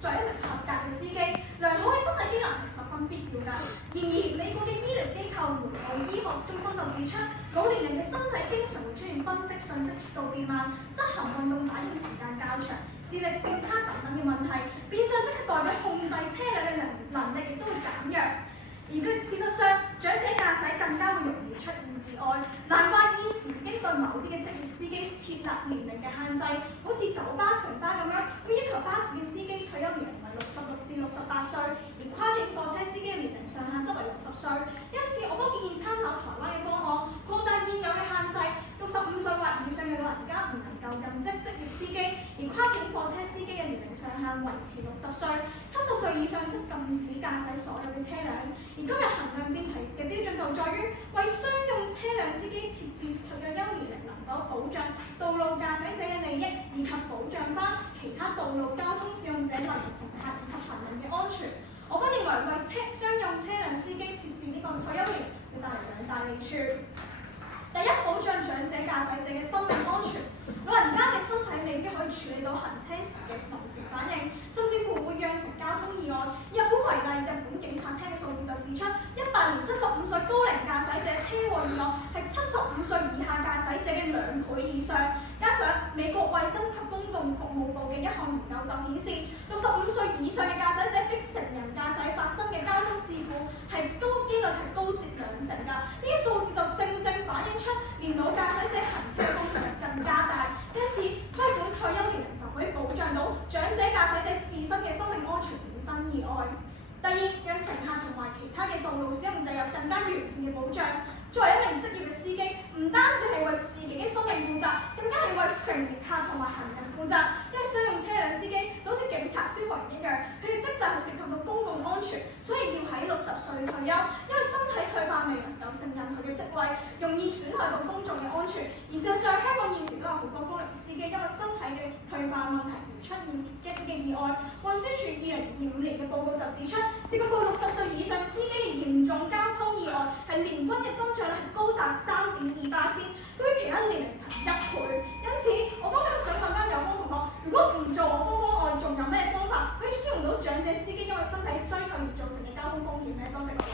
作為一名合格嘅司機，良好嘅身體機能係十分必要㗎。然而，美國嘅醫療機構門腦醫學中心就指出，老年人嘅身體經常會出現分析信息速度變慢、執行運動反應時間較長、視力變差等等嘅問題，變相即係代表控制車輛嘅能力亦都會減弱。而事實上，長者駕駛更加會容易出現意外，難怪現時已經對某啲嘅職業司機設立年齡嘅限制，好似九巴、城巴咁樣，會要求巴士嘅司機退休年齡為66至68歲，而跨境貨車司機嘅年齡上限則為60歲。因此，我都建議參考台灣嘅方案，擴大現有嘅限制，65歲或以上嘅老人家唔能夠任職職業司機，而跨境貨車司機嘅年齡上限維持60歲，70歲以上則禁止駕駛所有嘅車輛。而今日衡量辯題嘅標準就在於為商用車輛司機設置退休年齡能否保障道路駕駛者嘅利益，以及保障翻其他道路交通使用者例如乘客以及行人嘅安全。我方認為為商用車輛司機設置呢個退休年會帶來兩大利處。第一，保障長者駕駛者嘅生命安全。老人家嘅身體未必可以處理到行車時嘅臨時反應，甚至乎會釀成交通意外。日本為例，日本警察廳嘅數字就指出，18年75歲高齡駕駛者車禍意外係75歲以下駕駛者嘅2倍以上。加上美國衛生及公共服務部嘅一項研究就顯示，65歲以上嘅駕駛者比成人駕駛發生嘅交通事故機率係高接20成㗎。呢啲數字就正反映出年老駕駛者行車嘅風險更加大。因此，規管退休年齡就可以保障到長者駕駛者自身嘅生命安全免生意外。第二，讓乘客同埋其他嘅道路使用者有更加完善嘅保障。作為一名職業嘅司機，唔單止係為自己嘅生命負責，更加係為乘客同埋行人負責。因為商用車輛司機就好似警察、消防員一樣，佢哋職責係涉及到公共安全，所以要喺60歲退休。因為身體退化未能夠勝任佢嘅職位，容易損害到公眾嘅安全。而事實上，香港現時都有好多高齡司機因為身體嘅退化問題而出現一啲嘅意外。運輸署2025年嘅報告就指出，涉及到60歲以上司機嘅嚴重交通意外係年均嘅增長率高達3.2%，比其他年齡層1倍。因此，我今日想問翻有方同學，如果唔做我方案，仲有咩方法可以舒緩到長者司機因為身體衰退而造成嘅交通風險呢？多謝各位。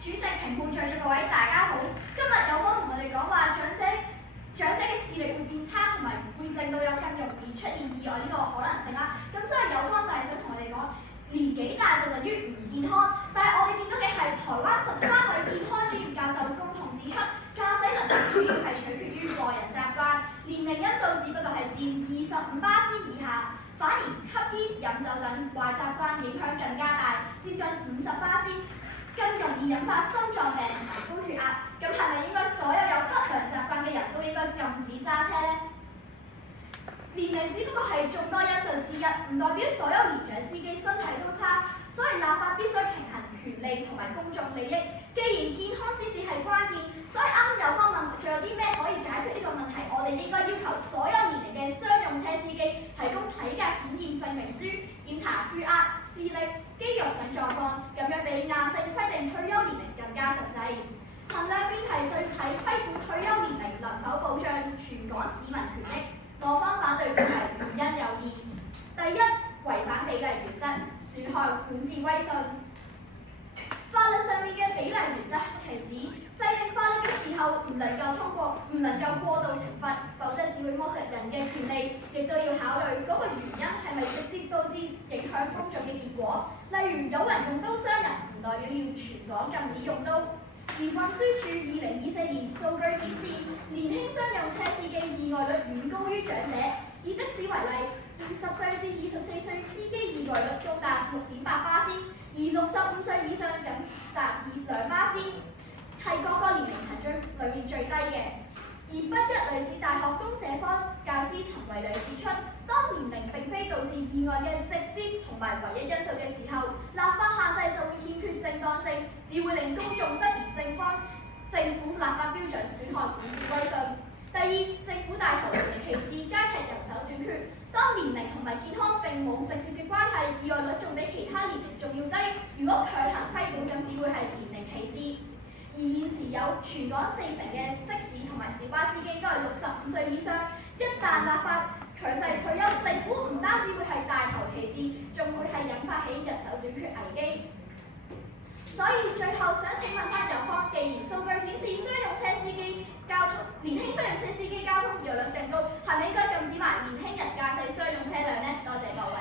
主席、評判在座各位，大家好。今日有方同我哋講話，長者嘅視力會變差，同埋會令到有更容易出現意外呢個可能性啦。咁所以有方就係想同我哋講，年紀大就等於唔健康。但係我哋見到嘅係台灣13位健康專業教授共同指出，駕駛能力主要係取決於個人習慣，年齡因素只不過係佔25%以下，反而吸煙、飲酒等壞習慣影響更加大，接近50%。更容易引發心臟病同埋高血壓，咁係咪應該所有有不良習慣嘅人都應該禁止揸車呢？年齡只不過係眾多因素之一，唔代表所有年長司機身體都差，所以立法必須平衡權利同埋公眾利益。既然健康先至係關鍵，所以啱有方問仲有啲咩可以解決呢個問題？我哋應該要求所有年齡嘅商用車司機提供體格檢驗證明書，檢查血壓、視力、肌肉等狀況，咁樣比硬性規定退休年齡更加實際。衡量辯題就要睇規管退休年齡能否保障全港市民權益。我方反對辯題原因有二：第一，違反比例原則，損害管治威信。法律上面嘅比例原則係指制定法律嘅時候唔能夠過度懲罰，否則只會剝削人嘅權利。亦都要考慮嗰個原因係咪直接導致影響公眾嘅結果。例如有人用刀傷人，唔代表要全港禁止用刀。而運輸署2024年數據顯示，年輕商用車司機意外率遠高於長者。以的士為例，20歲至24歲司機意外率高達6.8%，而65歲以上僅達2%，係各個年齡層裏面最低嘅。而北一女子大學公社科教師陳慧女指出，當年齡並非導致意外嘅直接同埋唯一因素嘅時候，立法限制就會欠缺正當性，只會令公眾質疑政府立法標準，損害管治威信。第二，政府帶頭年齡歧視，加劇人手短缺。當年齡同埋健康並冇直接嘅關係，意外率仲比其他年齡仲要低。如果強行規管，咁只會係年齡歧視。有全港40%嘅的士同埋小巴司機都係65歲以上。一旦立法強制退休，政府唔單止會係大頭旗幟，仲會係引發起人手短缺危機。所以最後想請問翻油方，既然數據顯示商用車司機年輕商用車司機交通容量更高，係咪應該禁止埋年輕人駕駛商用車輛呢？多謝各位。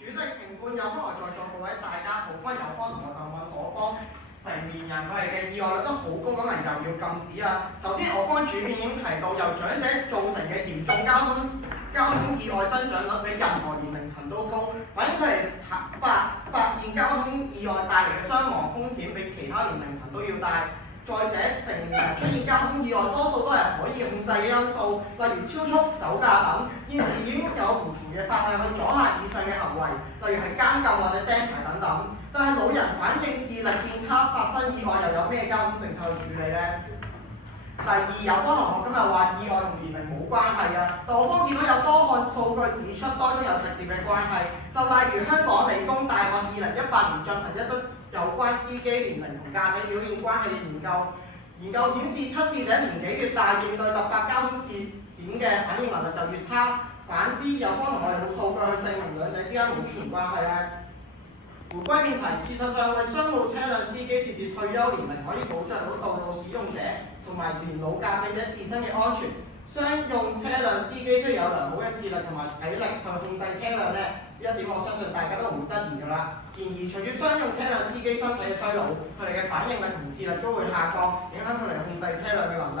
主席、評判、有方和在座各位大家好，關有方同學就問我方。成年人佢哋嘅意外率都好高，咁咪又要禁止啊！首先，我方主編已經提到，由長者造成嘅嚴重交通意外增長率比任何年齡層都高，反映佢哋發現交通意外帶嚟嘅傷亡風險比其他年齡層都要大。再者，成年人出現交通意外多數都係可以控制嘅因素，例如超速、酒駕等。現時已經有唔同嘅法例去阻嚇以上嘅行為，例如係監禁或者釘牌等等。但係老人反應視力變差，發生意外又有咩交通政策去處理呢？第二，有方同學今日話意外同年齡冇關係啊，但我方見到有多項數據指出當中有直接嘅關係，就例如香港理工大學2018年進行一則有關司機年齡同駕駛表現關係嘅研究，研究顯示測試者年紀越大，應對突發交通事件嘅反應能力就越差。反之，有方同學有冇數據去證明兩者之間冇必然關係呢？回歸辯題，事實上為商務車輛司機設置退休年齡，可以保障到道路使用者同埋年老駕駛者自身嘅安全。商用車輛司機需要有良好嘅視力同埋體力去控制車輛呢，呢一點我相信大家都唔會質疑㗎啦。然而，隨住商用車輛司機身體嘅衰老，佢哋嘅反應力同視力都會下降，影響佢哋控制車輛嘅能力。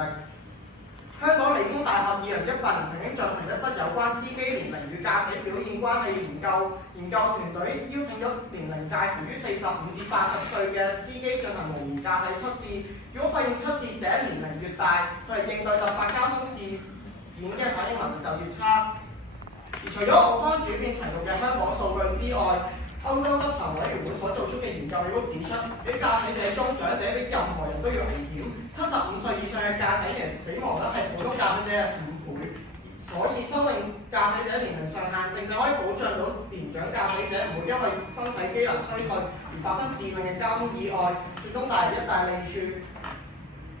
香港理工大學2018年曾經進行一則有關司機年齡與駕駛表現關係嘅研究，研究團隊邀請咗年齡介乎於45至80歲嘅司機進行模擬駕駛測試，如果發現測試者年齡越大，佢哋應對突發交通事件嘅反應能力就越差。而除咗我方主編提到嘅香港數據之外，歐洲執行委員會所做出嘅研究亦都指出，比駕駛者中長者比任何人都要危險。75歲以上嘅駕駛員死亡率係普通駕駛者嘅5倍，所以修訂駕駛者年齡上限，正正可以保障到年長駕駛者唔會因為身體機能衰退而發生致命嘅交通意外，最終帶嚟一大利處。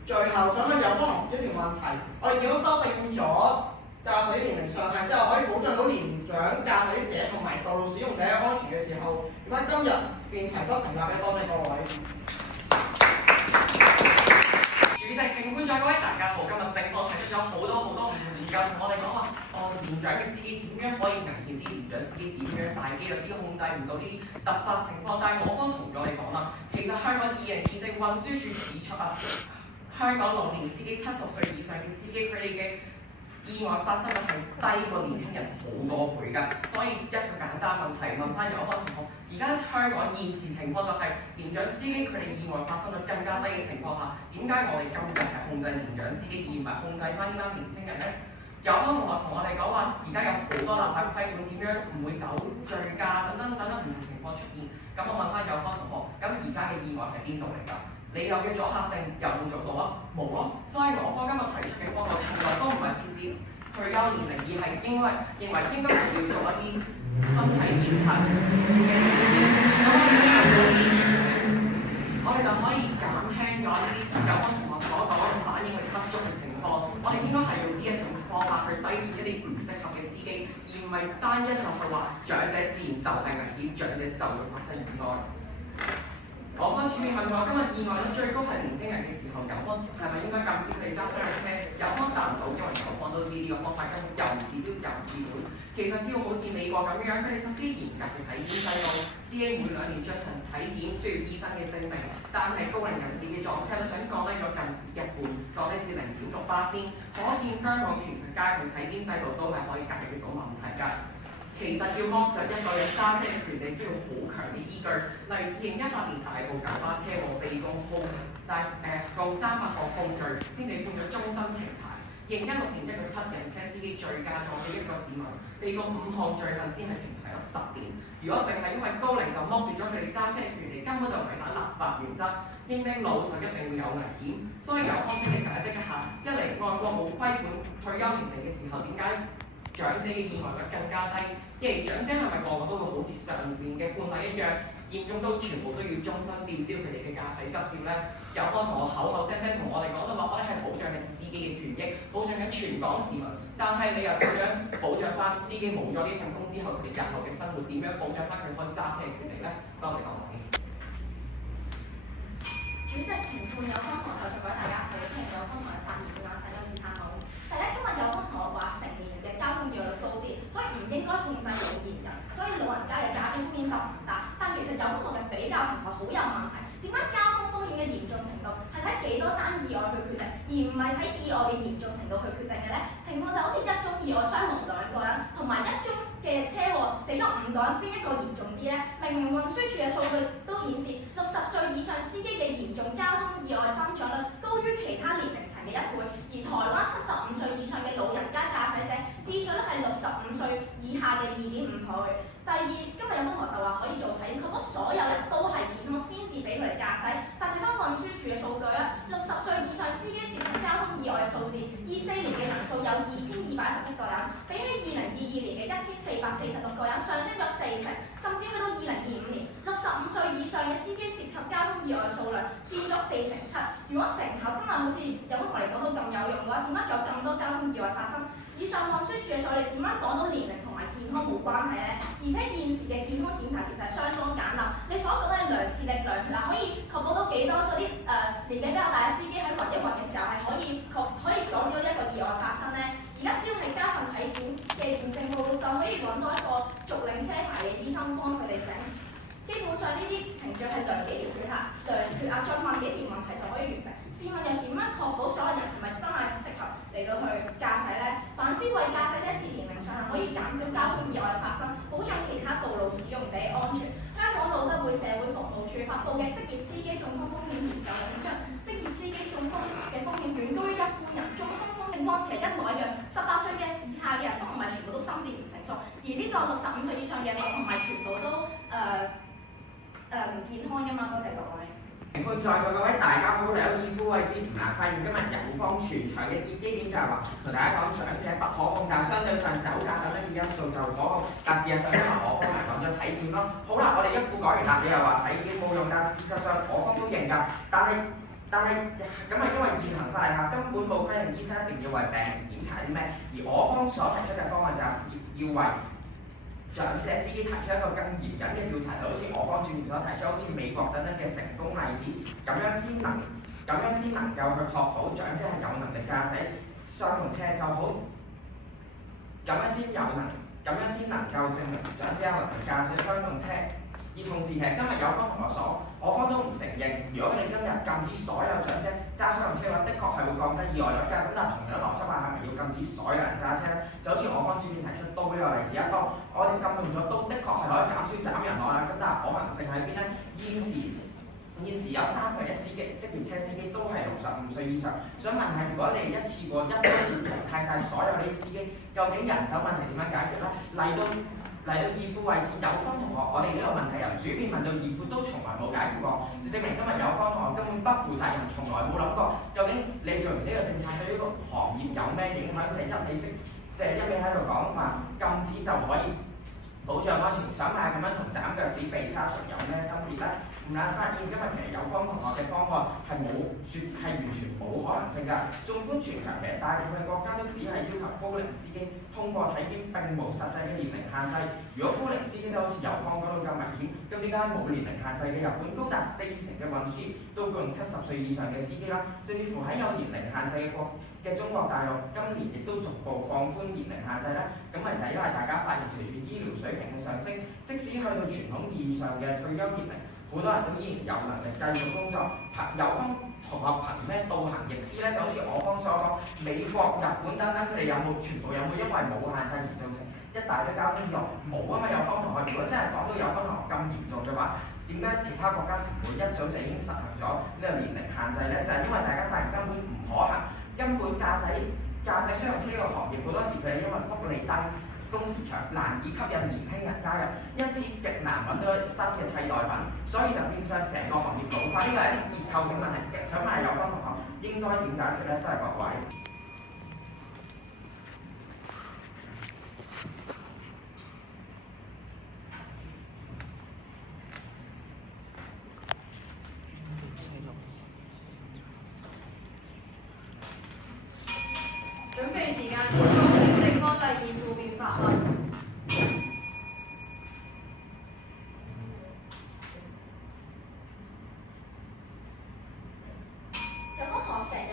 最後想問有方一條問題，我哋見到修訂咗駕駛年齡上限之後，可以保障到年長駕駛者同埋道路使用者嘅安全嘅時候，點解今日辯題不成立呢？多謝各位。主席、評判長各位大家好，今日政府提出咗好多唔同研究，同我哋講話，年長嘅司機點樣可以危險啲？年長司機點樣大機率啲控制唔到呢啲突發情況？但係我方同咗你講啦，其實香港2024運輸署指出啊，香港老年司機70歲以上嘅司機，佢哋嘅意外發生率係低過年輕人好多倍㗎，所以一個簡單問題問翻有關同學，而家香港現時情況就係年長司機佢哋意外發生率更加低嘅情況下，點解我哋今日係控制年長司機而唔係控制翻呢班年輕人呢？有班同學同我哋講話，而家有好多立法規管點樣唔會走醉駕等等唔同情況出現，咁我問翻有班同學，咁而家嘅意外係邊度嚟㗎？你有嘅阻嚇性有冇做到啊？冇咯，所以我方今日提出嘅方案從來都唔係設置退休年齡，而係認為應該係要做一啲身體檢查嘅年齡，咁我哋就可以減輕咗呢啲有班同學所講嘅反映佢哋不足嘅情況。我哋應該係用呢一種方法去篩選一啲唔適合嘅司機，而唔係單一就係話長者自然就係危險，長者就會發生意外。我方主編問我今日意外率最高係年輕人嘅時候，有方係咪應該禁止佢哋揸商用車？有方答唔到，因為有方都知呢個方法根本又唔治標又唔治本。其實只要好似美國咁樣，佢哋實施嚴格嘅體檢制度，司機每2年進行體檢需要醫生嘅證明，但係高齡人士嘅撞車率就降低咗近一半，降低至0.6%先。可見香港其實加強體檢制度都係可以解決到問題㗎。其實要剝削一個人揸車嘅權利需要好強嘅依據，例如2018年大埔九巴車禍被告控300項控罪，先至判咗終身停牌。2016年一個7人車司機醉駕撞死一個市民，被告5項罪行先係停牌咗10年。如果淨係因為高齡就剝奪咗佢哋揸車嘅權利，根本就違反立法原則。英丁老就一定會有危險，所以由方先嚟解釋一下，一嚟外國冇規管退休年齡嘅時候，點解長者嘅意外率更加低，因為長者係咪個個都會好似上面嘅判例一樣，嚴重到全部都要終身吊銷佢哋嘅駕駛執照咧？有個同學口口聲聲同我哋講到話，我哋係保障嘅司機嘅權益，保障緊全港市民，但係你又點樣保障翻司機冇咗呢份工之後，佢哋日後嘅生活點樣保障翻佢可以揸車嘅權利咧？多謝各位。主席評判有方同學就各位大家好，聽日有方同學發言嘅話，大家以下好。第一，今日有方同學話成年人嘅交通意外率高啲，所以唔應該控制老年人，所以老人家嘅駕駛風險就唔大。但其實有方同學嘅比較同學好有問題。點解交通風險嘅嚴重程度係睇幾多單意外去決定，而唔係睇意外嘅嚴重程度去決定嘅呢？情況就好似一宗意外傷亡2個人，同埋一宗嘅車禍死咗5個人，邊一個嚴重啲呢？明明運輸署嘅數據都顯示，60歲以上司機嘅嚴重交通意外增長率高於其他年齡層嘅1倍，而台灣75歲以上嘅老人家駕駛者致死率係65歲以下嘅2.5倍。第二，今日有同學就話可以做體檢，確保所有人都係健康先至俾佢哋駕駛。但睇翻運輸署嘅數據咧，60歲以上司機涉及交通意外嘅數字，24年嘅人數有2211個人，比起2022年嘅1446個人上升咗40%，甚至去到2025年，65歲以上嘅司機涉及交通意外嘅數量佔咗47%。如果成效真係好似有乜同你講到咁有用嘅話，點解仲有咁多交通意外發生？以上運輸署嘅數據點樣講到年齡同埋健康冇關係呢？而且現時嘅健康檢查其實係相當簡單，你所講嘅量視力量血壓可以確保到幾多嗰啲年紀比較大嘅司機喺暈一暈嘅時候係可以阻止到呢一個意外發生呢？而家只要係交份體檢嘅驗證報告就可以揾到一個續領車牌嘅醫生幫佢哋整。基本上呢啲程序係量幾條血壓，再問幾條問題就可以完成。試問又點樣確保所有人係咪真係適合嚟到去駕駛呢？反之，為駕駛者設年齡上限可以減少交通意外嘅發生，保障其他道路使用者嘅安全。香港路德會社會服務處發布嘅職業司機中風風險研究指出，職業司機中風嘅風險遠高於一般人。中風情況其實一模一樣，18歲嘅以下嘅人都唔係全部都心智唔成熟，而呢個65歲以上嘅人都唔係全部都唔健康㗎嘛。多謝各位。評判在座各位大家好，嚟到義夫位置同埋發現今日友方全場嘅結基點就係話同大家講長者不可控，但相對上酒駕等一啲因素就可控，但事實上因為我方係講咗體檢咯。好啦，我哋一副講完啦，你又話體檢冇用，但事實上我方都認㗎，但係咁係因為現行法例下根本冇規定醫生一定要為病人檢查啲咩，而我方所提出嘅方案就係要為長者司機提出一個更嚴謹嘅調查，就好似我方主持所提出，好似美國等等嘅成功例子，咁樣先能夠去確保長者係有能力駕駛商用車就好，咁樣先能夠證明長者有能力駕駛商用車。而同時其實今日有方同學我方都唔承認，如果你今日禁止所有長者揸商用車嘅話，的確係會降低意外率㗎。咁但係同樣邏輯話係咪要禁止所有人揸車咧？就好似我方主編提出刀呢個例子，當我哋禁用咗刀，的確係可以減少斬人案啦。咁但係可行性喺邊咧？現時有1/3司機職業車司機都係65歲以上。想問下，如果你一次過一刀切淘汰晒所有呢啲司機，究竟人手問題點樣解決咧？嚟到義父位置，有方同學，我哋呢個問題由主編問到義父都從來冇解決過，就證明今日有方同學根本不負責任，從來冇諗過究竟你做完呢個政策對呢個行業有咩影響，就係一味喺度講話禁止就可以保障安全，想買咁樣同斬腳趾避沙蟲有咩分別咧？唔難發現今日其實有方同學嘅方案係完全冇可能性㗎。縱觀全球，其實大部分國家都只係要求高齡司機通過體檢，並冇實際嘅年齡限制。如果高齡司機都好似有方嗰度咁危險，咁點解冇年齡限制嘅日本高達40%嘅運輸都雇用70歲以上嘅司機啦？甚至乎喺有年齡限制嘅中國大陸，今年亦都逐步放寬年齡限制咧。咁咪就係因為大家發現隨住醫療水平嘅上升，即使去到傳統意義上嘅退休年齡，好多人都依然有能力繼續工作。有方同學憑咩倒行逆施咧？就好似我方所講，美國、日本等等，佢哋全部有冇因為冇限制而造成一大堆交通意外？冇啊嘛！有方同學，如果真係講到有方同學咁嚴重嘅話，點解其他國家唔會一早就已經實行咗呢個年齡限制咧？就係因為大家發現根本唔可行，根本駕駛商用車呢個行業好多時佢係因為福利低、工時長，難以吸引年輕人加入，因此極難揾到新嘅替代品，所以就變相成個行業老化。呢個係一啲結構性問題，想問下有方同學應該點解決咧？都係各位。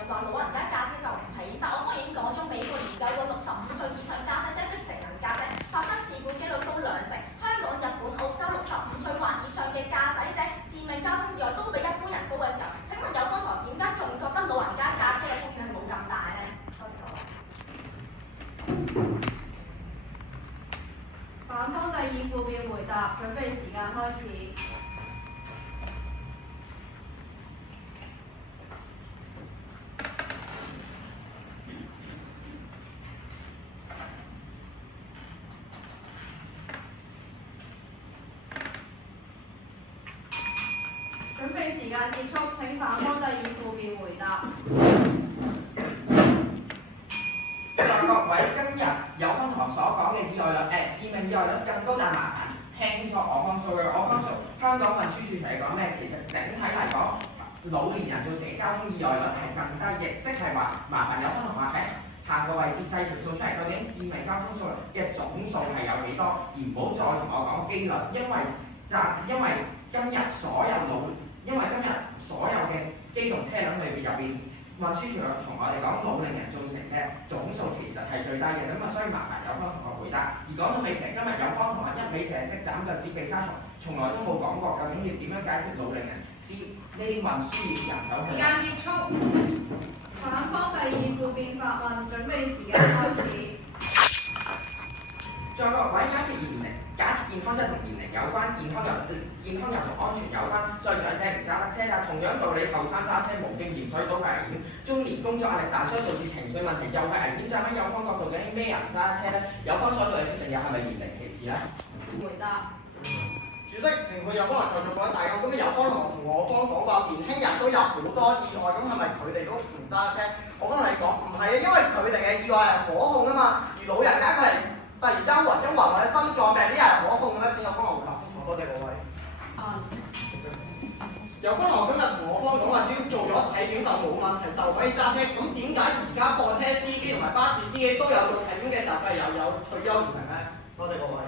來老人家駕車就唔危險，但我剛已經講咗，美國研究過65歲以上駕駛者比成人駕駛發生事故機率高2成，香港、日本、澳洲65歲或以上嘅駕駛者致命交通意外都比一般人高嘅時候，請問有方同學點解仲覺得老人家駕車嘅風險係冇咁大呢？反方第二附表回答，準備時間開始。準備時間結束，請反方第二附表回答。各位，今日有方同學所講嘅意外率，致命意外率更高，但麻煩聽清楚我方數據。我方數香港運輸署嚟講咩？其實整體嚟講，老年人造成嘅交通意外率係更低嘅，即係話麻煩有方同學喺下個位置計條數出嚟，究竟致命交通數嘅總數係有幾多，而唔好再同我講機率，因為今日所有嘅機動車輛裏邊運輸署同我哋講老年人造成嘅總數其實係最低嘅，咁啊所以麻煩有方同學回答。而講到尾，其實今日有方同學一味淨係識斬腳趾避沙蟲，從來都冇講過究竟要點樣解決老年人呢啲運輸業人手時間結束，反方第二附表發問，準備時間開始。再各位，假設健康真係同年齡有關，健康又同安全有關，所以長者唔揸得車。但同樣道理，後生揸車冇經驗，所以都係危險。中年工作壓力大，所以導致情緒問題，又係危險。站喺有方角度，究竟咩人揸車呢？有方所做嘅決定又係咪年齡歧視呢？回答。主席，評判有方在座各位大家，咁有方同學同我方講話，年輕人都有好多意外，咁係咪佢哋都唔揸車？我剛同你講唔係啊，因為佢哋嘅意外係可控啊嘛，而老人家佢係突然間暈一暈或者心臟病，呢啲係可控嘅咩？請有方同學回答清楚，多謝各位。有方同學今日同我方講話，只要做咗體檢就冇問題，就可以揸車。咁點解而家貨車司機同埋巴士司機都有做體檢嘅時候，佢又有退休年齡咧？多謝各位。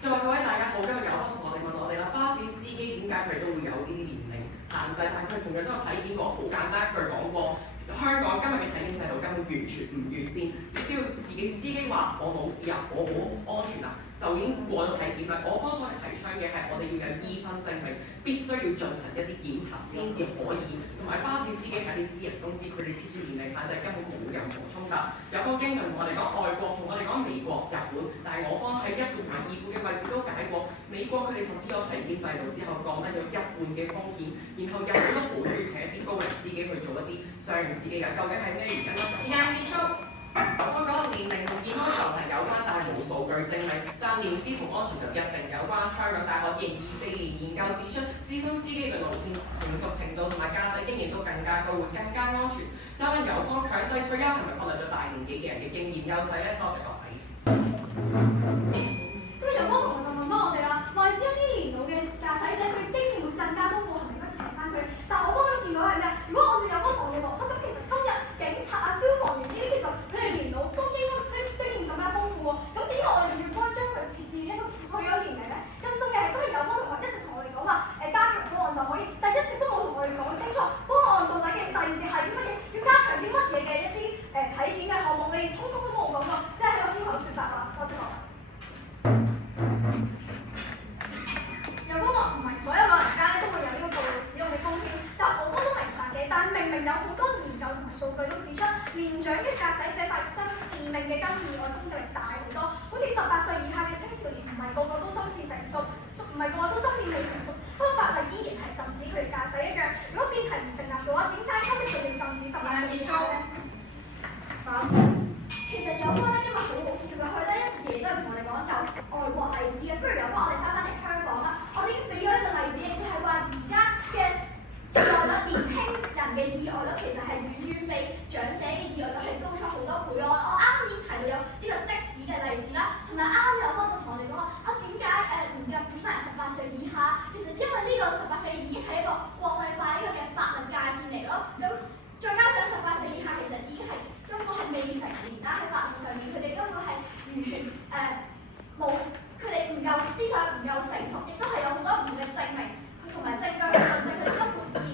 在座各位大家好，今日有方同學問我哋啦，巴士司機點解佢都會有啲年齡限制？但係佢同樣都有體檢過，好簡單一句講過。香港今日嘅體檢制度根本完全唔完善，只需要自己司機話我冇事啊，我好安全啊，就已經過咗體檢啦。我方所提倡嘅係我哋要有醫生證明，必須要進行一啲檢查先至可以。同埋巴士司機係啲私人公司，佢哋設置年齡限制根本冇任何衝突。有方經常同我哋講外國，同我哋講美國、日本，但係我方喺一附同埋二附嘅位置都解過，美國佢哋實施咗體檢制度之後，降低咗1半嘅風險，然後日本都好中意請一啲高齡司機去做一啲商用司機嘅，究竟係咩原因咧？時間結束。我講年齡同健康就係有關，但係冇數據證明。但年資同安全就一定有關。香港大學2024年研究指出，資深司機嘅路線成熟程度同埋駕駛經驗都更加高，會更加安全。請問有方強制退休係咪忽略咗大年紀嘅人嘅經驗優勢咧？多謝各位。咁有方同學就問翻我哋啦，話一啲年老嘅駕駛者佢經驗會更加豐富，係咪應該請翻佢？但我方都見到係咩？如果按照有方同學嘅邏輯，咁其實今日警察啊、消防員呢啲其實佢哋年老都應該經驗更加豐富喎。咁點解我哋仲要幫將佢設置一個退休年齡咧？更深嘅係，雖然有方同學一直同我哋講話加強方案就可以，但一直都冇同我哋講清楚方案到底嘅細節係啲乜嘢，要加強啲乜嘢嘅一啲體檢嘅項目，你哋通通都冇講過，即係喺度空口説白話。多謝各位。有方話唔係所有老人家都會有呢個道路使用嘅風險，但我方都明白嘅。但明明有好多研究同埋數據都指出，年長嘅駕駛者發生致命嘅交通意外風險力大好多。好似18歲以下嘅青少年，唔係個個都心智成熟，唔係個個都心智未成熟，不過法例依然係禁止佢哋駕駛一樣。如果辯題唔成立嘅話，點解今日仲要禁止18歲以下咧？其實有方咧今日好好笑嘅，佢咧一直以嚟都係同我哋講有外國例子嘅，不如有方我哋翻嚟香港啦。我哋已經俾咗一個例子，就係話而家嘅意外率，年輕人嘅意外率其實係遠遠比長者嘅意外率係高出好多倍。我啱啱已經提到有呢個的士嘅例子啦，同埋啱啱有方就同我哋講話點解唔禁止埋18歲以下？其實因為呢個18歲已經係一個國際化呢個嘅法律界線嚟咯，咁再加上18歲以下其實已經係根本係未成年啦，喺法律上面佢哋根本係完全冇，佢哋唔夠思想唔夠成熟，亦都係有好多唔同嘅證明同埋證據去論證佢哋根本已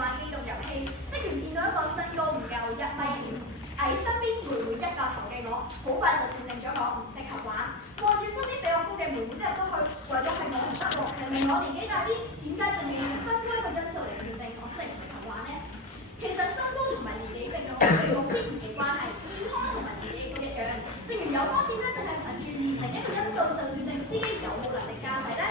玩機動遊戲，職員見到一個身高唔夠1米喺身邊徘徊一個頭嘅我，好快就判定咗我唔適合玩。望住身邊比我高嘅妹妹都入咗去，為咗係我唔得喎，明明我年紀大啲，點解仲要用身高一個因素嚟決定我適唔適合玩呢？其實身高同埋年紀並冇必然嘅關係，健康同埋年紀亦都一樣。正如有方點解淨係憑住年齡一個因素就決定司機有冇能力駕駛呢？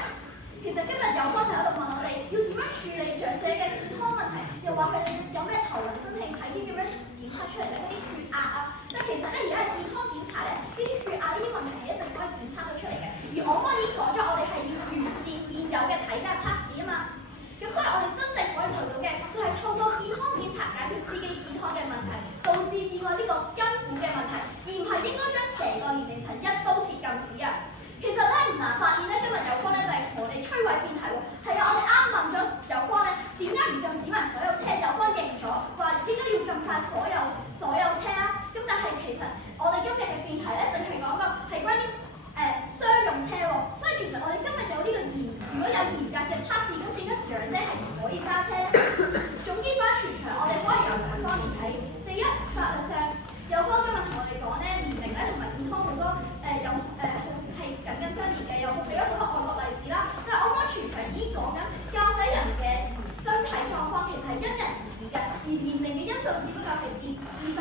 其實今日有方就喺度問我哋要點樣處理長者嘅健康問題，又話佢哋有咩頭暈身㷫睇啲點樣檢測出嚟咧？嗰啲血壓啊，但其實咧而家係健康檢查咧，呢啲血壓呢啲問題係一定可以檢測到出嚟嘅。而我方已經講咗，我哋係要完善現有嘅體格測試啊嘛。咁所以我哋真正可以做到嘅，就係透過健康檢查解決司機健康嘅問題，導致意外呢個根本嘅問題，而唔係應該將成個年齡層一刀切禁止啊。其實咧唔難發現咧，今日有方咧就係同我哋摧毀辯題喎。係啊，我哋啱問咗有方咧，點解唔禁止埋所有車？有方認咗話應該要禁晒所有車啦。咁但係其實我哋今日嘅辯題咧，淨係講個係關於商用車喎。所以其實我哋今日有呢個如果有嚴格嘅測試，咁點解長者係唔可以揸車咧？總結翻全場，我哋可以由兩方面睇。第一，法律上有方今日同我哋講咧，年齡咧同埋健康好多係緊跟相連嘅，又俾咗好多外國例子啦。但係我方全場已經講緊駕駛人嘅身體狀況其實係因人而異嘅，而年齡嘅因素只不過係佔25%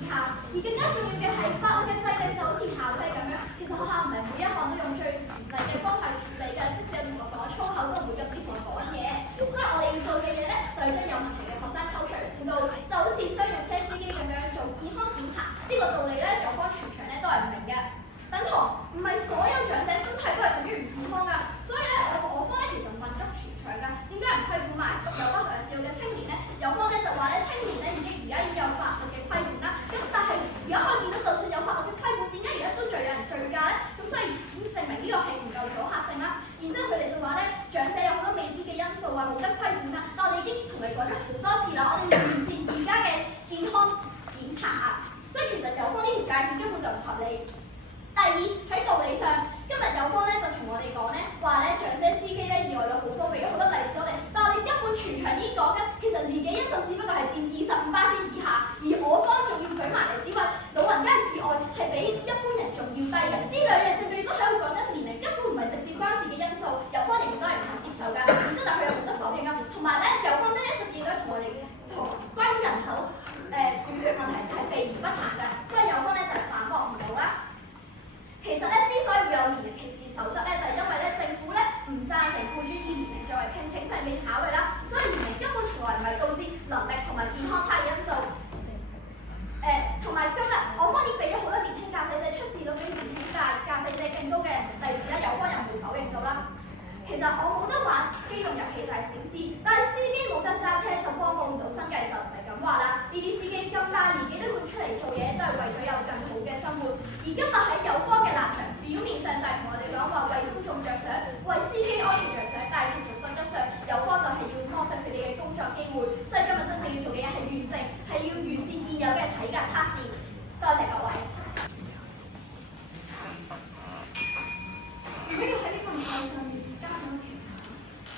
以下。而更加重要嘅係法律嘅制定就好似校車咁樣，其實學校唔係每一項都用最嚴厲嘅方法處理嘅，即使有同學講粗口都唔會禁止同學講嘢。所以我哋要做嘅嘢咧，就係將有問題嘅學生抽出嚟判到，就好似商用車司機咁樣做健康檢查。呢個道理咧，有方全場咧都係唔明嘅。等同唔係所有長者身體都係等於唔健康㗎，所以咧我方咧其實問足全場㗎，點解唔批管埋有不良嗜好嘅青年咧？有方咧就話咧青年咧而家已經有法律嘅規管啦，咁但係而家可以見到，就算有法律嘅規管，點解而家都仲有人醉駕咧？咁所以已經證明呢個係唔夠阻嚇性啦。然之後佢哋就話咧，長者有好多未知嘅因素啊，冇得規管啦。但我哋已經同你講咗好多次啦，我哋要完善而家嘅健康檢查啊，所以其實有方呢條界線根本就唔合理。第二，喺道理上，今日有方咧就同我哋講咧，話咧長者司機咧意外率好高，俾咗好多例子我哋。但係我哋根本全場已經講緊，其實年紀因素只不過係佔25%以下，而我方仲要舉埋例子話，老人家意外係比一般人仲要低嘅。呢兩樣證據都喺度講緊年齡根本唔係直接關事嘅因素，有方仍然都係唔肯接受㗎。然之後但佢又冇得否認㗎。同埋咧，有方咧一直以來同我哋同關於人手管缺問題係避而不談㗎，所以有方咧就係反駁唔到啦。其實咧，之所以會有年齡歧視守則咧，就係因為咧政府咧唔贊成僱主以年齡作為聘請上面考慮啦，所以年齡根本從來唔係導致能力同埋健康差嘅因素。同埋今日我方已經俾咗好多年輕駕駛者出示到比年輕駕駛者更高嘅例子啦，有方又唔會否認到啦。其實我冇得玩機動遊戲就係小事，但係司機冇得揸車就幫補唔到生計，就唔係咁話啦。呢啲司機咁大年紀都會出嚟做嘢，都係為咗有更好嘅生活。而今日喺有方嘅立場，表面上就係同我哋講話為公眾着想，為司機安全着想，但係其實實質上有方就係要剝削佢哋嘅工作機會。所以今日真正要做嘅嘢係完善現有嘅體格測試。多謝各位。如果要喺呢個問題上面加上期限，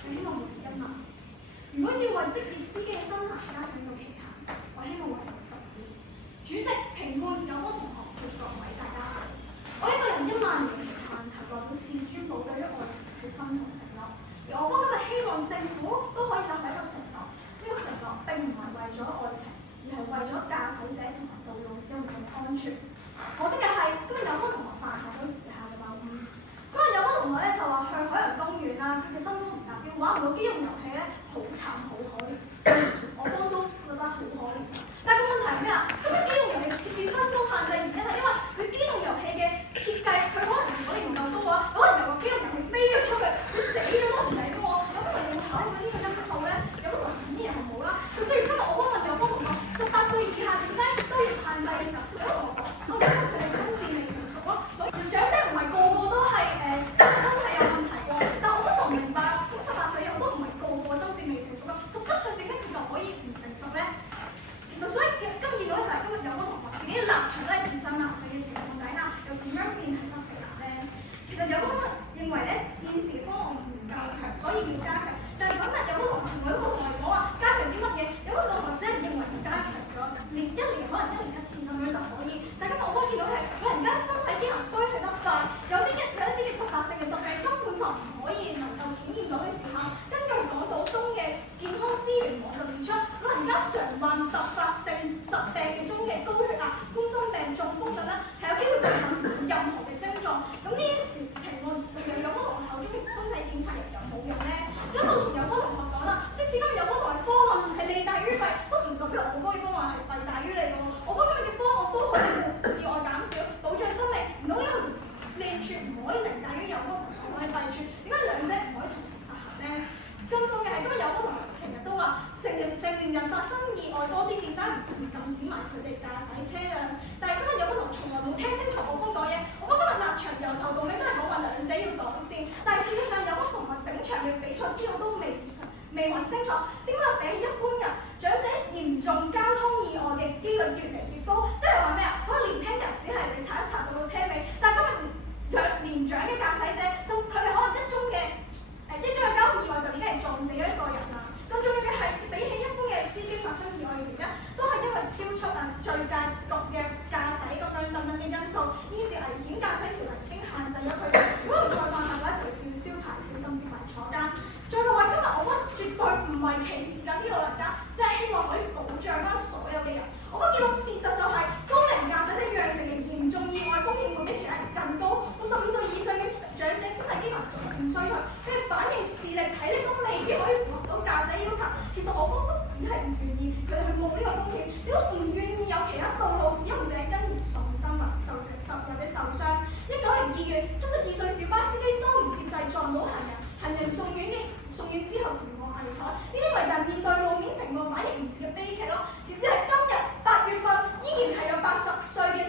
我希望會1萬。如果要為職業司機嘅生涯加上呢個期限，我希望會有10年。主席、評判、有方同學、各位大家好，我希望用1萬年嘅期限投入到至尊寶對於愛情嘅決心同承諾。而我方今日希望政府都可以立下一個承諾，呢個承諾並唔係為咗愛情，而係為咗駕駛者同埋道路使用者安全。可惜嘅係，今日有方同學犯下咗以下嘅謬誤。嗰日有方同學咧就話去海洋公園啦，佢嘅身高唔達標，玩唔到機動遊戲咧，好慘好可憐。我方都覺得好可憐。但係個問題係咩啊？咁樣機動遊戲設置身高限制原因係因為佢機動遊戲嘅設計，佢可能如果你唔夠高嘅話，可能由個機動遊戲飛咗出去，佢死咗都唔理嘅喎。咁佢有冇考慮呢個因素咧？有冇諗啲人係冇啦？就正如今日我方問有方同學，18歲以下點解都要限制嘅時候，有個同學講，我覺得佢哋心智未成熟咯，所以長者唔係個個都係身體有問題喎。但我都仲明白，咁18歲有都唔係個個心智未成熟咯，17歲正跟住就可唔可以凌駕於有幫同所謂弊處？點解兩者唔可以同時實行呢？更重嘅係今日有幫同成日都話成年人發生意外多啲，點解唔禁止埋佢哋駕駛車輛？但係今日有幫同從來冇聽清楚我方講嘢，我方今日立場由頭到尾都係講話兩者要講先，但係事實上有幫同學整場嘅比賽資料都未揾清楚，先話比起一般人，長者嚴重交通意外嘅機率越嚟越高，即係話咩啊？可能年輕人只係你查一查到個車尾，但係今日年長嘅駕駛者，就佢哋可能一宗嘅交通意外就已經係撞死咗一個人啦。更重要嘅係比起一般嘅司機發生意外嘅原因，都係因為超速醉駕、毒藥駕駛咁樣等等嘅因素。現時危險駕駛條例已經限制咗佢哋，如果唔再犯法嘅話，就會吊銷牌照，甚至埋坐監。最後話今日我覺得絕對唔係歧視緊啲老人家，只係希望可以保障翻所有嘅人。我覺得見到事實就係高齡駕駛嘅釀成嘅嚴重意外風險會比其他人更高。65歲以上嘅長者身體機能逐漸衰退，佢哋反應視力體力都未必可以符合到駕駛要求。其實我方都只係唔願意佢哋去冒呢個風險，如果唔願意有其他道路使用者因而喪生或者受傷。19年2月，72歲小巴司機收唔切掣撞到行人送院之後情況危殆，呢啲咪就係面對路面情況反應唔切嘅悲劇咯。時至係今日8月份，依然係有80歲嘅